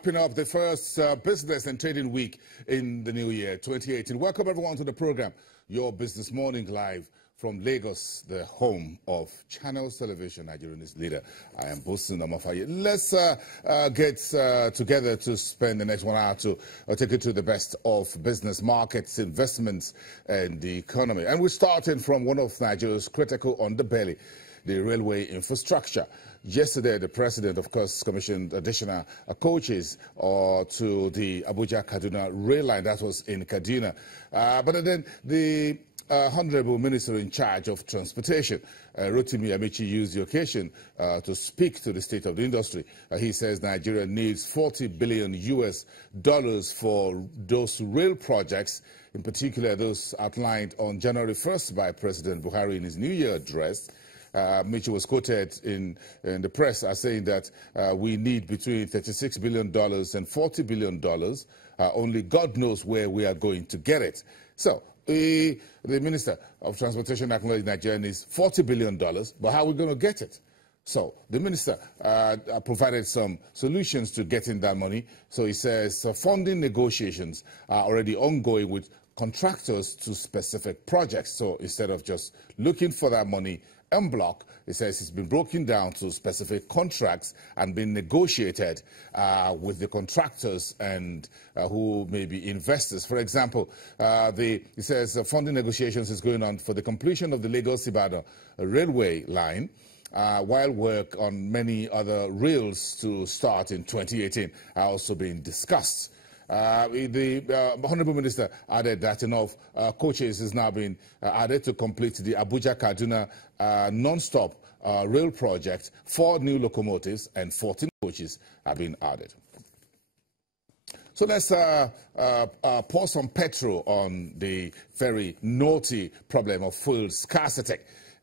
wrapping up the first business and trading week in the new year, 2018. Welcome everyone to the program, Your Business Morning, live from Lagos, the home of Channels Television, Nigerian's leader. I am Bosun Omofaye. Let's get together to spend the next 1 hour to take you to the best of business, markets, investments, and the economy. And we're starting from one of Nigeria's critical underbelly, the railway infrastructure. Yesterday, the president, of course, commissioned additional coaches to the Abuja-Kaduna rail line. That was in Kaduna. But then the Honorable Minister in charge of Transportation, Rotimi Amici, used the occasion to speak to the state of the industry. He says Nigeria needs $40 billion for those rail projects, in particular those outlined on January 1st by President Buhari in his New Year address. Michi was quoted in the press as saying that we need between $36 billion and $40 billion. Only God knows where we are going to get it. So the Minister of Transportation acknowledged Nigeria needs $40 billion, but how are we going to get it? So the minister provided some solutions to getting that money. So he says funding negotiations are already ongoing with contractors to specific projects. So instead of just looking for that money en bloc, he says it's been broken down to specific contracts and been negotiated with the contractors and who may be investors. For example, he says funding negotiations is going on for the completion of the Lagos-Ibadan railway line, while work on many other rails to start in 2018 are also being discussed. The Honourable Minister added that enough coaches is now being added to complete the Abuja-Kaduna non-stop rail project. 4 new locomotives and 14 coaches have been added. So let's pour some petrol on the very naughty problem of fuel scarcity.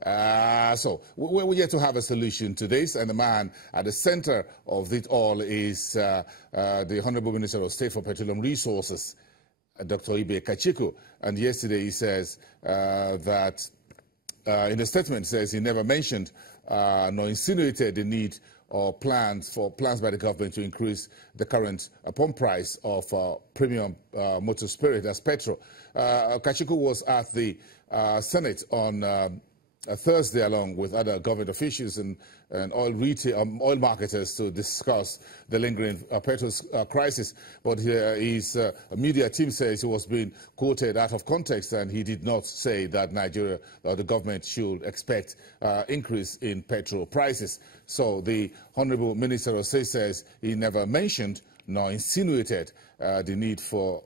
So we're yet to have a solution to this, and the man at the center of it all is the Honorable Minister of State for Petroleum Resources, Dr. Ibe Kachiku. And yesterday he says that in a statement says he never mentioned nor insinuated the need or plans by the government to increase the current pump price of premium motor spirit as petrol. Kachiku was at the Senate on Thursday, along with other government officials and oil marketers, to discuss the lingering petrol crisis. But his media team says he was being quoted out of context, and he did not say that Nigeria or the government should expect increase in petrol prices. So the Honourable Minister of State says he never mentioned nor insinuated the need for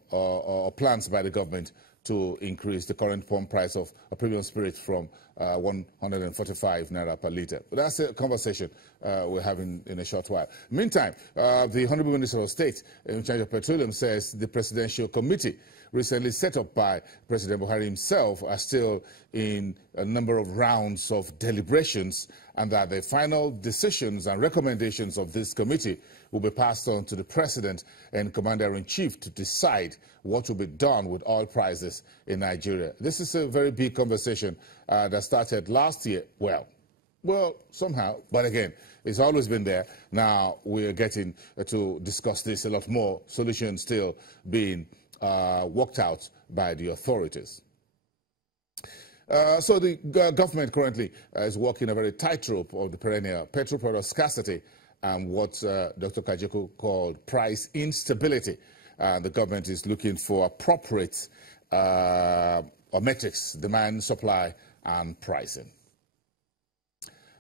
plans by the government to increase the current pump price of a premium spirit from 145 naira per litre. But that's a conversation we're having in a short while. Meantime, the Honourable Minister of State in charge of petroleum says the presidential committee recently set up by President Buhari himself are still in a number of rounds of deliberations, and that the final decisions and recommendations of this committee will be passed on to the President and Commander-in-Chief to decide what will be done with oil prices in Nigeria. This is a very big conversation that started last year. Well, somehow, but again, it's always been there. Now we're getting to discuss this a lot more, solutions still being worked out by the authorities. So the government currently is walking a very tightrope of the perennial petrol product scarcity and what Dr. Kajiku called price instability. The government is looking for appropriate metrics, demand, supply, and pricing.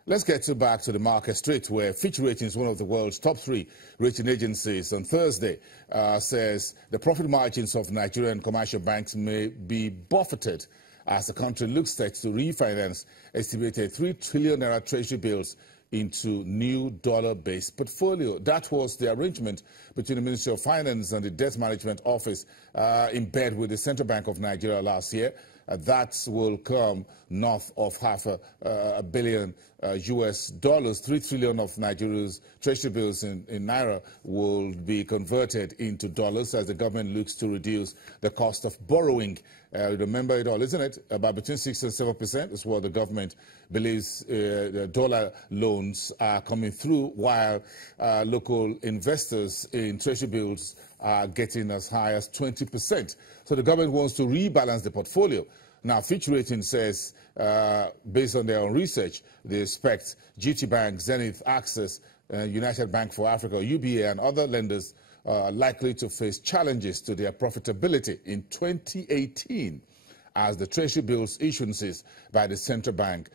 Let's get back to the market street, where Fitch Ratings, one of the world's top 3 rating agencies, on Thursday says the profit margins of Nigerian commercial banks may be buffeted as the country looks set to refinance estimated 3 trillion naira treasury bills into new dollar-based portfolio. That was the arrangement between the Ministry of Finance and the Debt Management Office in bed with the Central Bank of Nigeria last year. That will come north of $500 billion US. 3 trillion of Nigeria's treasury bills in naira will be converted into dollars as the government looks to reduce the cost of borrowing Remember it all, isn't it? About between 6 and 7% is what the government believes the dollar loans are coming through, while local investors in treasury bills are getting as high as 20%. So the government wants to rebalance the portfolio. Now, Fitch Rating says, based on their own research, they expect GT Bank, Zenith, Access, United Bank for Africa, UBA, and other lenders likely to face challenges to their profitability in 2018 as the treasury bills issuances by the central bank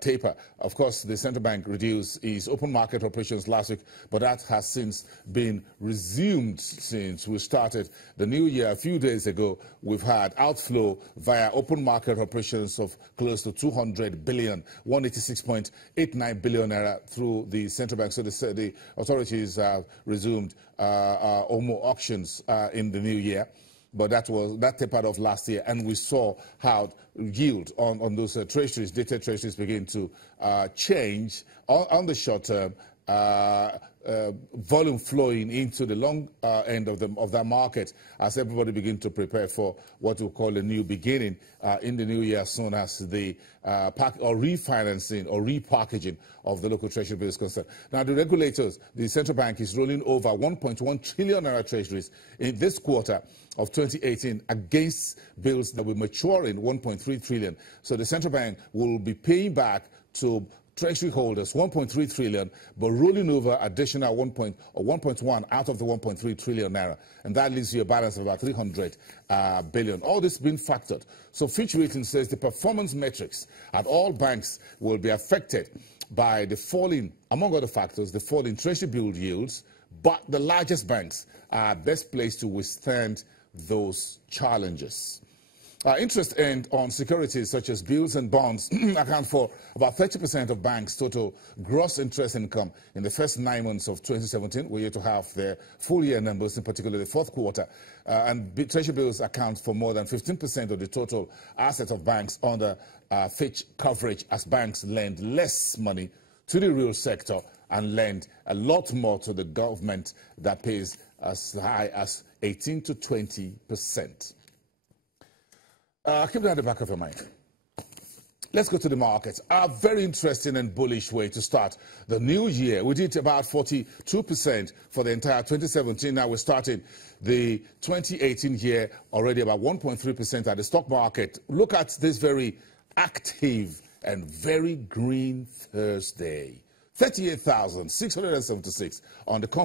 taper. Of course, the central bank reduced its open market operations last week, but that has since been resumed since we started the new year. A few days ago, we've had outflow via open market operations of close to 200 billion, 186.89 billion naira through the central bank. So the authorities have resumed OMO auctions in the new year. But that tapered off last year, and we saw how yield on those treasuries, dated treasuries, begin to change on the short term. Volume flowing into the long end of that market as everybody begin to prepare for what we call a new beginning in the new year, as soon as the refinancing or repackaging of the local treasury bill is concerned. Now, the regulators, the central bank, is rolling over 1.1 trillion naira treasuries in this quarter of 2018 against bills that will mature in 1.3 trillion. So the central bank will be paying back to treasury holders 1.3 trillion, but rolling over additional 1.1 out of the 1.3 trillion naira, and that leaves you a balance of about 300 billion. All this being factored. So Fitch Rating says the performance metrics at all banks will be affected by the falling, among other factors, the fall in treasury bill yields, but the largest banks are best placed to withstand those challenges. Interest earned on securities such as bills and bonds account for about 30% of banks' total gross interest income in the first 9 months of 2017. We're yet to have their full year numbers, in particular the fourth quarter. And treasury bills account for more than 15% of the total assets of banks under Fitch coverage, as banks lend less money to the real sector and lend a lot more to the government that pays as high as 18 to 20%. Keep that at the back of your mind. Let's go to the markets. A very interesting and bullish way to start the new year. We did about 42% for the entire 2017. Now we're starting the 2018 year already about 1.3% at the stock market. Look at this very active and very green Thursday. 38,676 on the company.